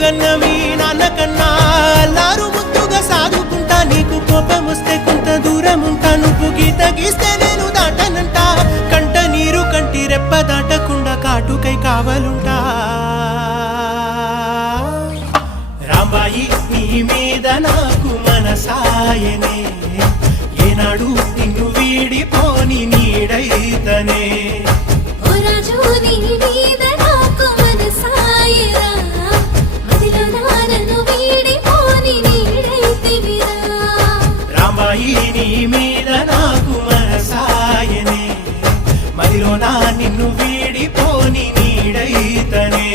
గన్న మీ నాన్న కన్నా అల్లారు ముద్దుగా సాదుకుంటా నీకు కోపం వస్తే కొంత దూరం ఉంటా నువ్వు గీత గీస్తే నేను దాటనంటా కంట నీరు కంటి రెప్ప దాటకుండా కాటుకై కావలుంటా రాంబాయి నీ మీద నాకు మనసాయనే ఏనాడు నిన్ను వీడిపోని నీడైతనే రాంబాయి నీ మీద నాకు మనసాయనే మదిలో నా నిన్ను వీడిపోని నీడైతనే.